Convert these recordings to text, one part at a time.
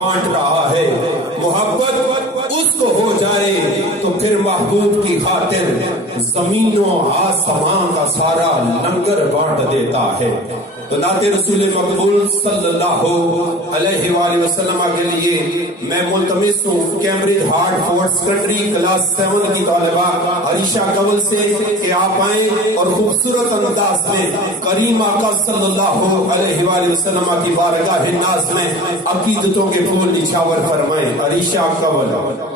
बांट रहा है। मोहब्बत उसको हो जाए तो फिर महबूब की खातिर जमीनों आसमां का सारा लंगर बांट देता है। तो नाते रसूल मकबूल सल्लल्लाहु अलैहि वसल्लम के लिए मैं मुल्तमिस हूँ कैम्ब्रिज हार्टफोर्ड सेकेंडरी क्लास 7 की तालिबा अरीशा कंवल से कि आप आए और खूबसूरत अंदाज में करीम आका सल्लल्लाहु अलैहि वसल्लम की बारगाह नाज़ में अकीदतों के फूल निछावर फरमाए। अरीशा कंवल।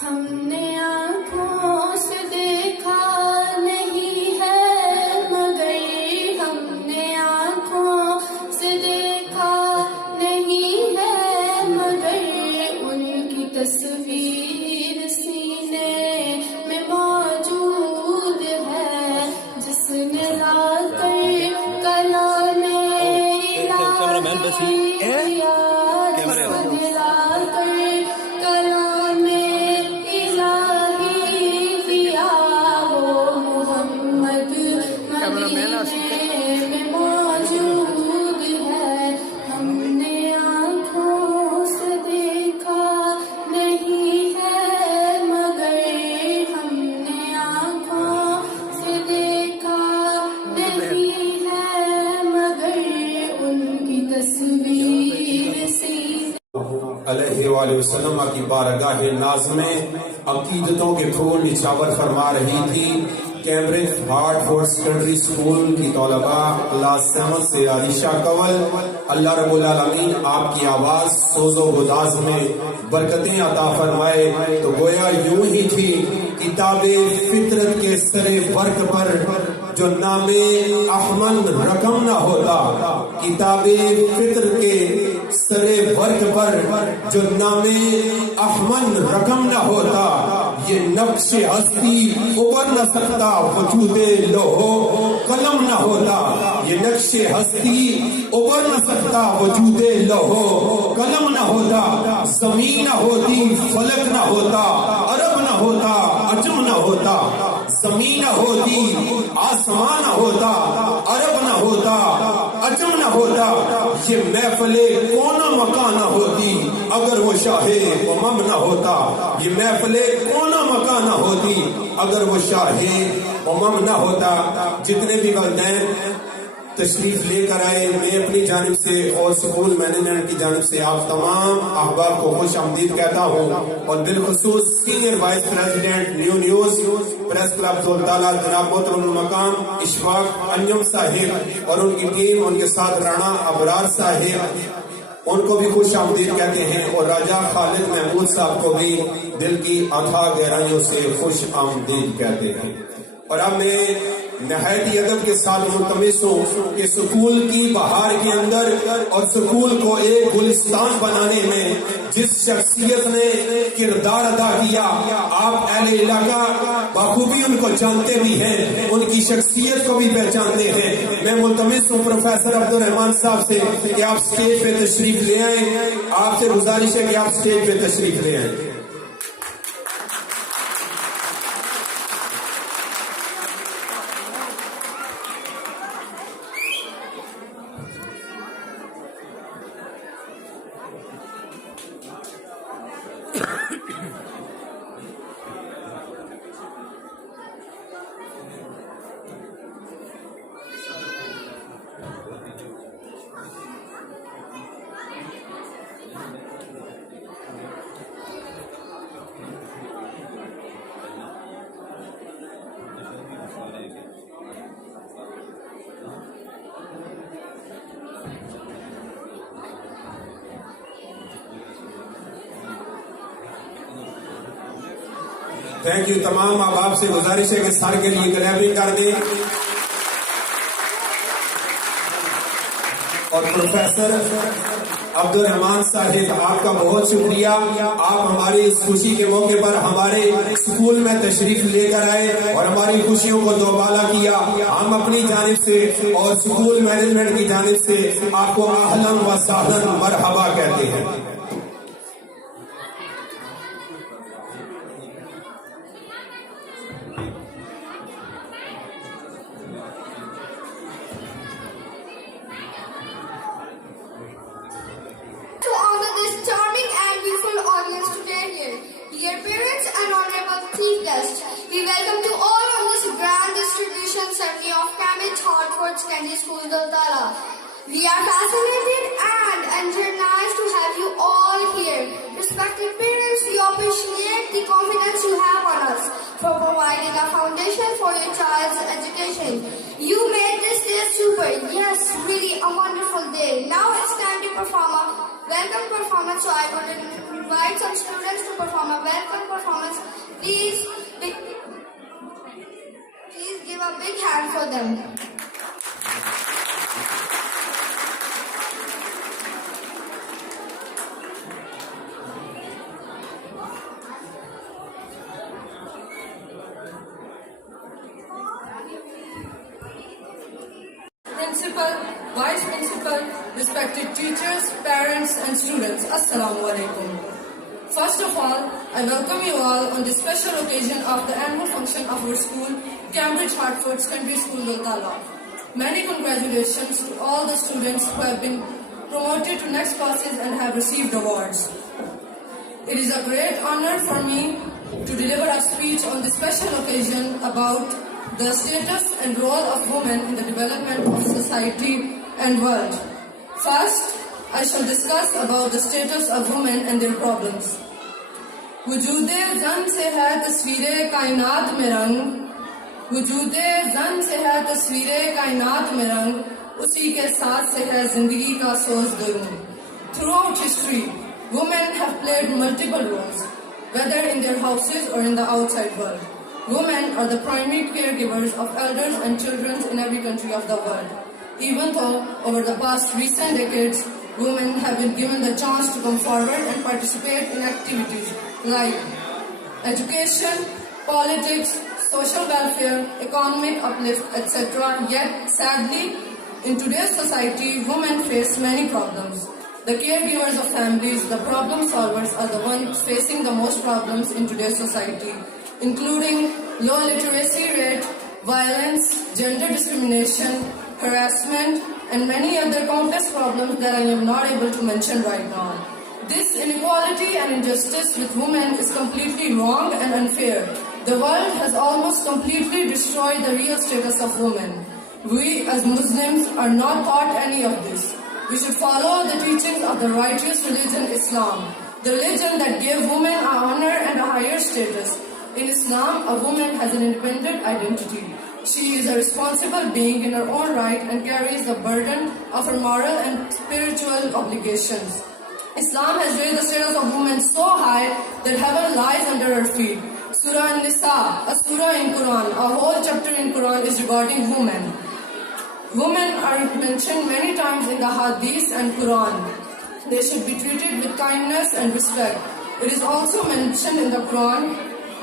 हमने आँखों से देखा नहीं है मगर हमने आँखों से देखा नहीं है मगर उनकी तस्वीर सीने में मौजूद है जिसने लाकर कलामे इलाही किया जिसने लाकर में मौजूद है। हमने आँखों से देखा नहीं है मगर हमने आँखों से देखा नहीं है मगर उनकी तस्वीर अलैहि वसल्लम की बारगाह नाज़ में अकीदतों के फूल निछावर फरमा रही थी। कैम्ब्रिज हार्टफोर्ड सेकेंडरी स्कूल की तौलबा क्लास 7 से आरिशा कंवल। अल्लाह रब्बुल आलमीन आपकी आवाज सोजो गुदाज में बरकतें अता फरमाए। तो गोया यूं ही थी किताबे फितरत के सरे वर्क पर जो नामे अहमद रकम न होता, किताबे फितर के सरे वर्क पर जो नामे अहमद रकम न होता, ये नक्श हस्ती उबर न सकता वजूदे लोहो कलम न होता। ये नक्श हस्ती उबर न सकता वजूदे लोहो कलम न होता। जमीन न होती फलक न होता, अरब न होता अजम न होता। जमीन न होती आसमान न होता, अरब न होता अजम न होता। ये महफिले कोना मकान न होती अगर वो शाहे उमम न होता। ये महफिले कोना मकान न होती अगर वो शाहे उमम न होता। जितने भी वालिदैन तशरीफ लेकर आए, मैं अपनी जानिब से और स्कूल मैनेजमेंट की जानिब से आप तमाम अहबाब को खुश आमदीद कहता हूँ। और बिलखुसूस senior vice president new news press club Daultala जनाब मोहतरम मकाम इशफाक अंजुम साहिब और उनकी टीम, उनके साथ राणा अबरार साहिब, उनको भी खुश आमदीद कहते हैं। और राजा खालिद महमूद साहब को भी दिल की अथाह गहराइयों से खुश आमदीद कहते हैं। और अब मैं नहायती अदब के साथ मुल्तमिस हूँ कि स्कूल की बहार के अंदर और स्कूल को एक गुलिस्तान बनाने में जिस शख्सियत ने किरदार अदा किया, आप अहले इलाका बखूबी उनको जानते भी हैं, उनकी शख्सियत को भी पहचानते हैं। मैं मुल्तमिस हूँ प्रोफेसर अब्दुल रहमान साहब से कि आप स्टेज पे तशरीफ ले आए। आपसे गुजारिश है कि आप स्टेज पे तशरीफ ले आए। Thank you. तमाम माँ बाप से गुजारिश है कि सर के लिए क्लैपिंग कर दें। और प्रोफेसर अब्दुल रहमान साहिब, आपका बहुत शुक्रिया। आप हमारी इस खुशी के मौके पर हमारे स्कूल में तशरीफ लेकर आए और हमारी खुशियों को दोबाला किया। हम अपनी जानिब से और स्कूल मैनेजमेंट की जानिब से आपको अहलन व सहलन मरहबा कहते हैं। Dear parents and honorable chief guests, we welcome you all on this grand distribution ceremony of Cambridge Hartford Secondary School, Daltala. We are fascinated and energized to have you all here. Respected parents, we appreciate the confidence you have on us for providing a foundation for your child's education. You made this day super. Yes, really a wonderful day. Now it's time to perform a welcome performance. So I would invite some students to perform a welcome performance. Please give a big hand for them. Principal, Vice Principal, respected teachers, parents and students, Assalamu alaikum. First of all, I welcome you all on this special occasion of the annual function of our school, Cambridge Hartford Secondary School, Daltala. Many congratulations to all the students who have been promoted to next classes and have received awards. It is a great honor for me to deliver a speech on this special occasion about the status and role of women in the development of society and world. First, I shall discuss about the status of women and their problems. वजूदे जन से है तस्वीरे कायनात में रंग, वजूदे जन से है तस्वीरे कायनात में रंग, उसी के साथ से है जिंदगी का सोज दुरूं. Throughout history, women have played multiple roles, whether in their houses or in the outside world. Women are the primary caregivers of elders and children in every country of the world. Even though over the past recent decades, women have been given the chance to come forward and participate in activities like education, politics, social welfare, economic uplift, etc. Yet, sadly, in today's society, women face many problems. The caregivers of families, the problem solvers, are the ones facing the most problems in today's society, including low literacy rate, violence, gender discrimination, harassment, and many other countless problems that I am not able to mention right now. This inequality and injustice with women is completely wrong and unfair. The world has almost completely destroyed the real status of women. We as Muslims are not taught any of this. We should follow the teachings of the righteous religion Islam, the religion that gave women an honor and a higher status. In Islam, a woman has an independent identity. She is a responsible being in her own right and carries the burden of her moral and spiritual obligations. Islam has raised the status of women so high that heaven lies under her feet. Surah An-Nisa, a surah in Quran, a whole chapter in Quran is regarding women. Women are mentioned many times in the Hadith and Quran. They should be treated with kindness and respect. It is also mentioned in the Quran,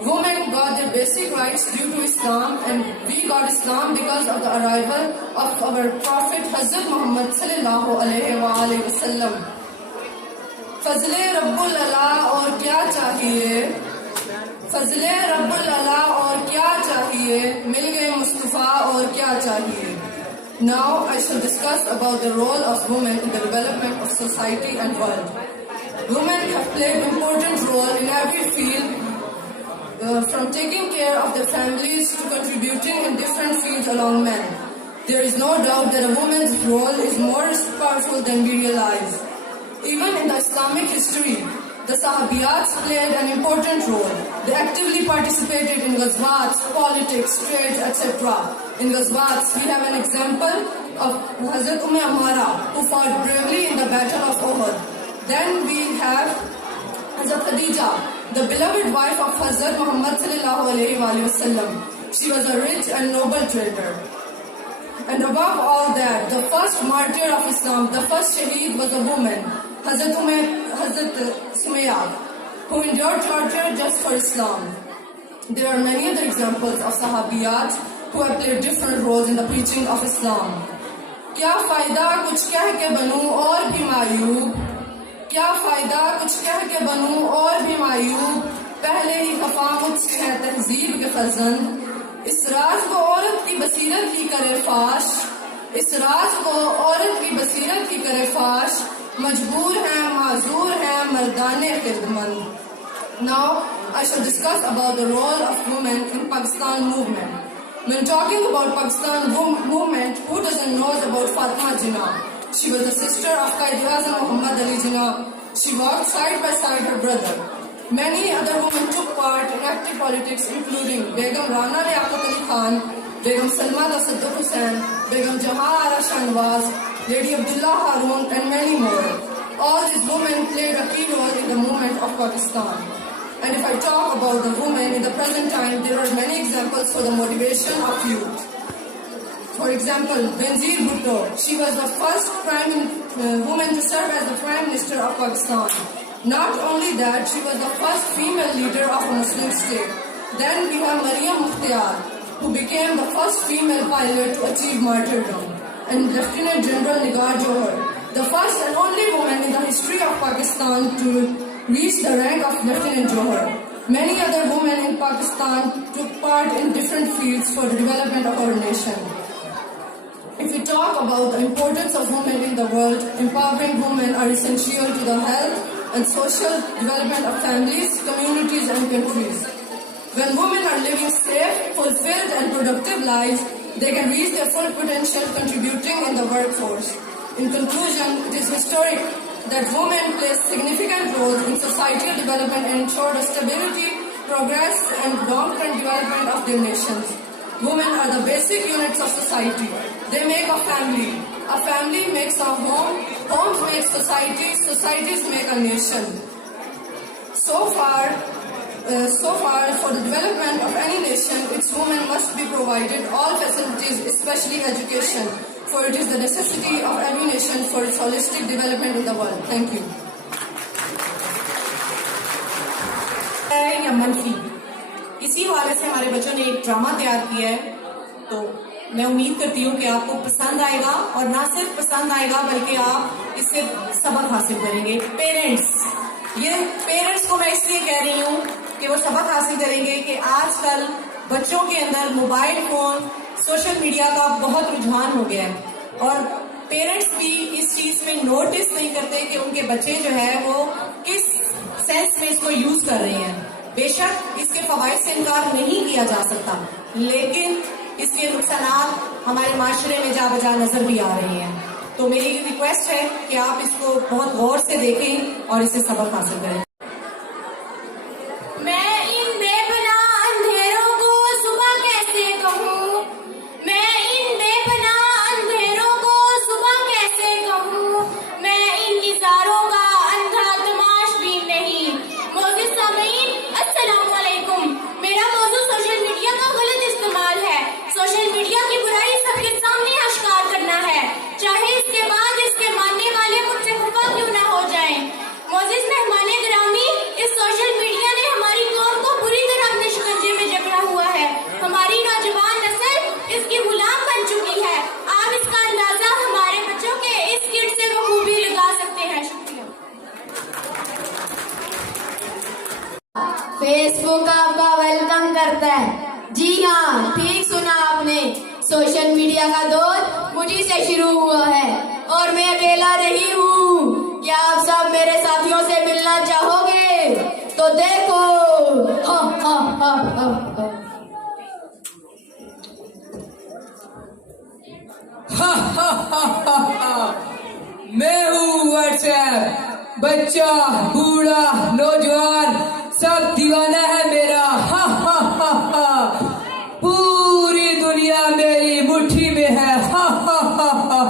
Women got their basic rights due to Islam, and we got Islam because of the arrival of our Prophet Hazrat Muhammad sallallahu alaihi wasallam. फजले रब्बुल अला और क्या चाहिए, फजले रब्बुल अला और क्या चाहिए, मिल गए मुस्तफा और क्या चाहिए. Now I shall discuss about the role of women in the development of society and world. Women have played an important role in every field, from taking care of their families to contributing in different fields along men. There is no doubt that a woman's role is more powerful than we realize. Even in the Islamic history, the Sahabiyats played an important role. They actively participated in ghazwats, politics, trade, etc. In ghazwats, we have an example of Hazrat Ammara, who fought bravely in the Battle of Uhud. Then we have Hazrat Khadija, the beloved wife of Hazrat Muhammad sallallahu alaihi wasallam. She was a rich and noble trader. And above all that, the first martyr of Islam, the first shaheed was a woman, Hazrat Sumayya, who endured torture just for Islam. There are many other examples of Sahabiyat who have played different roles in the preaching of Islam. क्या फायदा कुछ कह के बनूं और भी मायूब, क्या फायदा कुछ कह के बनूं और भी मायूब, पहले ही खफा मुझसे है तहजीब के फर्जंद, इस राज को औरत की बसीरत की करे फाश, इस राज को औरत की बसीरत की करे फाश, मजबूर हैं माजूर हैं मर्दाने खिदमत. Now I shall discuss about the role of women in Pakistan movement. When talking about Pakistan movement, who doesn't know about Fatima Jinnah? She was the sister of Quaid-e-Azam Muhammad Ali Jinnah. She walked side by side her brother. Many other women took part in active politics, including Begum Rana Liaquat Ali Khan, Begum Salma Tasadduq Hussain, Begum Jahan Ara Shanwaz, Lady Abdullah Haroon, and many more. All these women played a key role in the movement of Pakistan. And if I talk about the women in the present time, there are many examples for the motivation of youth. For example, Benazir Bhutto, she was the first woman to serve as the Prime Minister of Pakistan. Not only that, she was the first female leader of a Muslim state. Then we have Maryam Mukhtar, who became the first female pilot to achieve martyrdom. And Lieutenant General Nigar Johar, the first and only woman in the history of Pakistan to reached the rank of Lieutenant Johar. Many other women in Pakistan took part in different fields for the development of our nation. If we talk about the importance of women in the world, empowering women are essential to the health and social development of families, communities and countries. When women are living safe, fulfilled and productive lives, they can reach their full potential contributing in the workforce. In conclusion, it is historic that women play significant roles in societal development and ensure the stability, progress and long-term development of their nations. Women are the basic units of society. They make a family. A family makes a home. Homes make societies. Societies make a nation. So far, for the development of any nation, its women must be provided all facilities, especially education. For it is the necessity of every nation for its holistic development in the world. Thank you. या मनफी, इसी हवाले से हमारे बच्चों ने एक drama तैयार किया है, तो मैं उम्मीद करती हूँ कि आपको पसंद आएगा और ना सिर्फ पसंद आएगा बल्कि आप इससे सबक हासिल करेंगे. पेरेंट्स को मैं इसलिए कह रही हूँ कि वो सबक हासिल करेंगे कि आजकल बच्चों के अंदर मोबाइल फोन, सोशल मीडिया का बहुत रुझान हो गया है और पेरेंट्स भी इस चीज में नोटिस नहीं करते कि उनके बच्चे जो है वो किस सेंस में इसको यूज कर रहे हैं. बेशक इसके फवाइद से इनकार नहीं किया जा सकता, लेकिन इसके नुकसानात हमारे माशरे में जा बजा नजर भी आ रहे हैं. तो मेरी रिक्वेस्ट है कि आप इसको बहुत गौर से देखें और इससे सबक हासिल करें. फेसबुक आपका वेलकम करता है. जी हाँ, ठीक सुना आपने. सोशल मीडिया का दौर मुझी से शुरू हुआ है और मैं अकेला नहीं हूँ. क्या आप सब मेरे साथियों से मिलना चाहोगे? तो देखो. हा हा हा हा हा हा हा हा. मैं हूँ व्हाट्सएप. बच्चा, बूढ़ा, नौजवान सब दीवाना है मेरा. हा हा हा हा. पूरी दुनिया मेरी मुट्ठी में है. हा हा हा हा.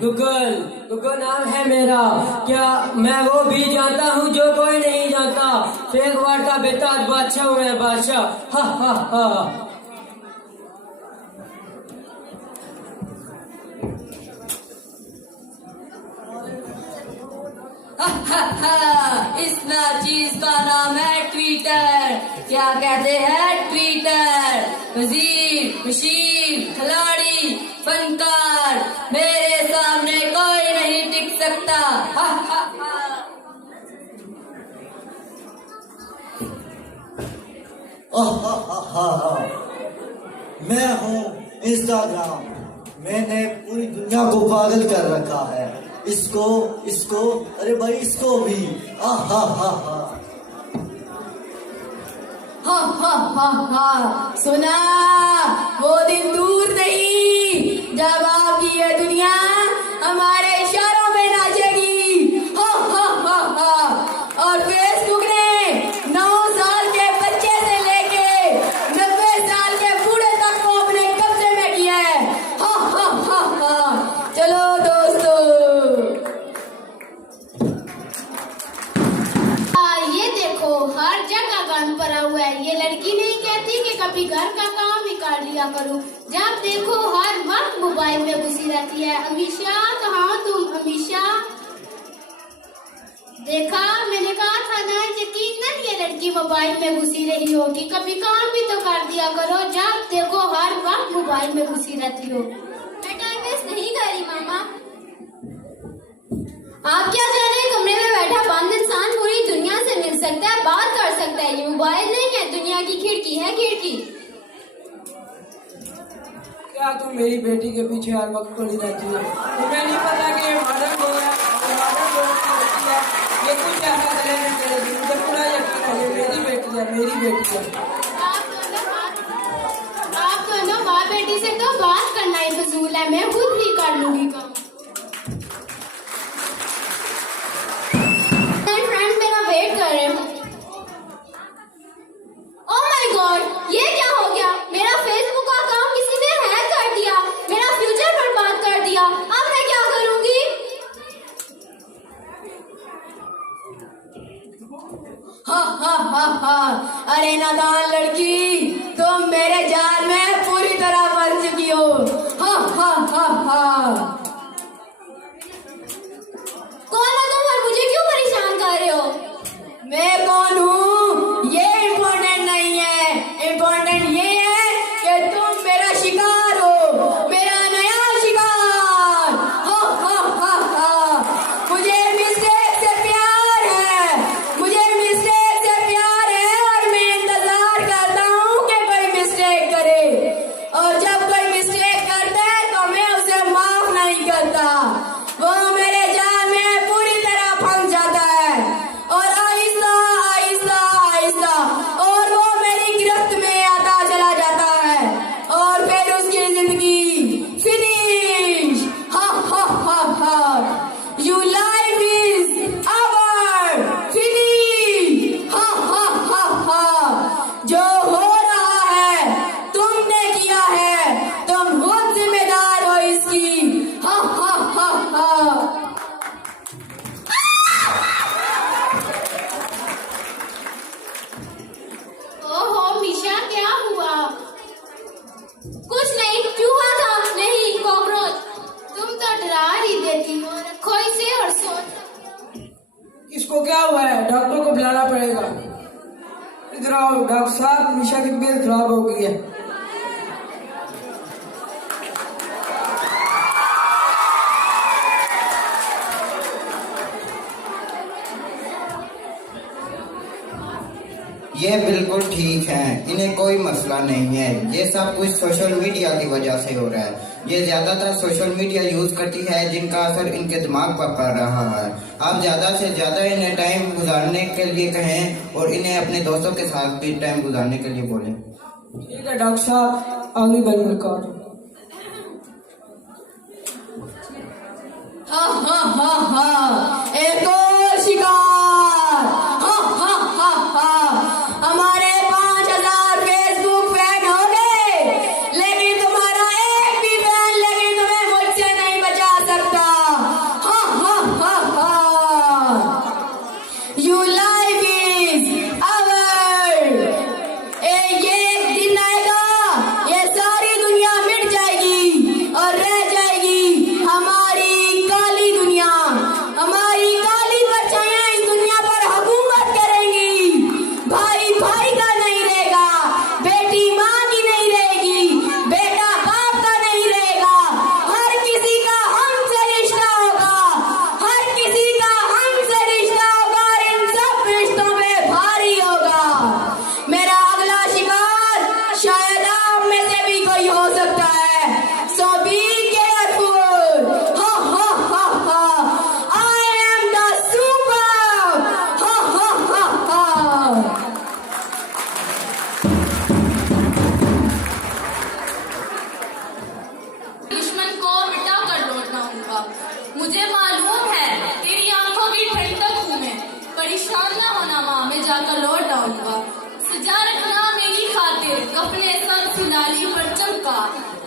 गूगल गूगल नाम है मेरा। क्या मैं वो भी जानता हूँ जो कोई नहीं जानता। फेक वर्ड का बेताज बादशाह हूँ मैं, बादशाह। हा हा हा। इस चीज का नाम है ट्विटर। क्या कहते हैं ट्विटर? वजीर, मशीन, खिलाड़ी, फनकार, मेरे सामने कोई नहीं टिक सकता। मैं हूँ इंस्टाग्राम। मैंने पूरी दुनिया को पागल कर रखा है। इसको इसको अरे भाई इसको भी। हा हा हा हा। सुना, वो दिन दूर नहीं जब आपकी ये दुनिया हमारे इशारों में नाचेगी। हा। और फेसबुक ने 9 साल के बच्चे से लेके 90 साल के बूढ़े तक को अपने कब्जे में किया है। हा। चलो दोस्तों, ये देखो हर जगह गंद पड़ा हुआ है। ये लड़की नहीं कहती कि कभी घर का काम ही कर लिया करूं। जब देखो हर वक्त मोबाइल में घुसी रहती है। अमीशा, कहाँ तुम? अमीशा, देखा, मैंने कहा था ना, यकीनन ये लड़की मोबाइल में घुसी रही होगी। कभी काम भी तो कर दिया करो। जब देखो हर वक्त मोबाइल में घुसी रहती हो। मैं टाइम वेस्ट नहीं कर रही मामा। आप क्या जाने, कमरे में बैठा बंद इंसान पूरी दुनिया से मिल सकता है, बात कर सकता है। ये मोबाइल नहीं है, दुनिया की खिड़की है, खिड़की। क्या तुम मेरी बेटी के पीछे हर वक्त पड़ी रहती हो? तुम्हें नहीं पता कि ये मॉडर्न दौर है, मॉडर्न दौर की बेटी है। ये कुछ ऐसा करेगी तेरे दिल, मुझे पूरा यकीन है ये मेरी बेटी है, मेरी बेटी है। आप दोनों माँ बेटी से तो बात करना ही फजूल है। मैं खुद ही कर लूंगी काम। फ्रेंड्स मेरा वेट कर रहे हैं। ओह माय गॉड, ये क्या हो गया? मेरा फेसबुक का अकाउंट किसी ने हैक कर दिया, मेरा फ्यूचर बर्बाद कर दिया। अब मैं क्या करूंगी? हा। अरे नादान लड़की, तुम मेरे जाल में पूरी तरह फंस चुकी हो। हा। कौन हो तुम और मुझे क्यों परेशान कर रहे हो? मैं कौन हूँ ये इम्पोर्टेंट नहीं है। इम्पोर्टेंट ये है कि तुम मेरा शिकार हो, मेरा नया शिकार। हा। मुझे मिस्टेक से प्यार है, मुझे मिस्टेक से प्यार है और मैं इंतजार करता हूँ कि कोई मिस्टेक करे। और जब कोई मिस्टेक करता है तो मैं उसे माफ नहीं करता। वो मेरे जाल में पूरी तरह फंस जाता है और आहिस्ता और वो मेरी गिरफ्त में आता चला जाता है और फिर उसकी जिंदगी फिनिश। हा। You life is our finish. हा। जो हो रहा है तुमने किया है, तुम खुद जिम्मेदार हो इसकी। हा। ओहो मीशा, क्या हुआ? कुछ नहीं, चूहा था। नहीं, कॉकरोच। तुम तो डरा ही देती हो। रखो इसे और सो। इसको क्या हुआ है? डॉक्टर को बुलाना पड़ेगा। इधर आओ डॉक्टर साहब, निशा की तबीयत खराब हो गई है। ये बिल्कुल ठीक है, इन्हें कोई मसला नहीं है। ये सब कुछ सोशल मीडिया की वजह से हो रहा है। ये ज्यादातर सोशल मीडिया यूज करती है जिनका असर इनके दिमाग पर पड़ रहा है। आप ज्यादा से ज्यादा इन्हें टाइम गुजारने के लिए कहें और इन्हें अपने दोस्तों के साथ भी टाइम गुजारने के लिए बोलें। ठीक है डॉक्टर साहब, अगली बार मुलाकात। हा। एक और शिकार। हा। हमारे 5000 फेसबुक फैन हो गए, लेकिन तुम्हारा एक भी फैन, लेकिन तुम्हें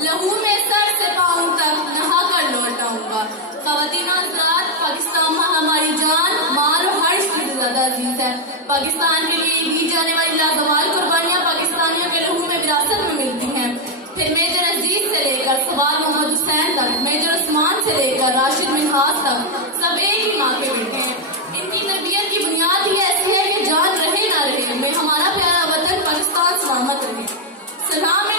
लहू में सर से पाँव तक नहा कर लौट आऊंगा। ख़वातीन आज़ाद, पाकिस्तान हमारी जान, माल और हर चीज से ज्यादा अजीज है। पाकिस्तान के लिए दी जाने वाली लाजवाल कुर्बानियां पाकिस्तानियों के लहू में विरासत में मिलती हैं। फिर मेजर अजीज से लेकर सवार मोहम्मद हुसैन तक, मेजर उस्मान से लेकर राशिद मिन्हाज तक, सब एक ही माँ के बेटे हैं। इनकी तरबियत की बुनियाद ही ऐसी है कि जान रहे ना रहे, में हमारा प्यारा वतन पाकिस्तान सलामत रहे। सलाम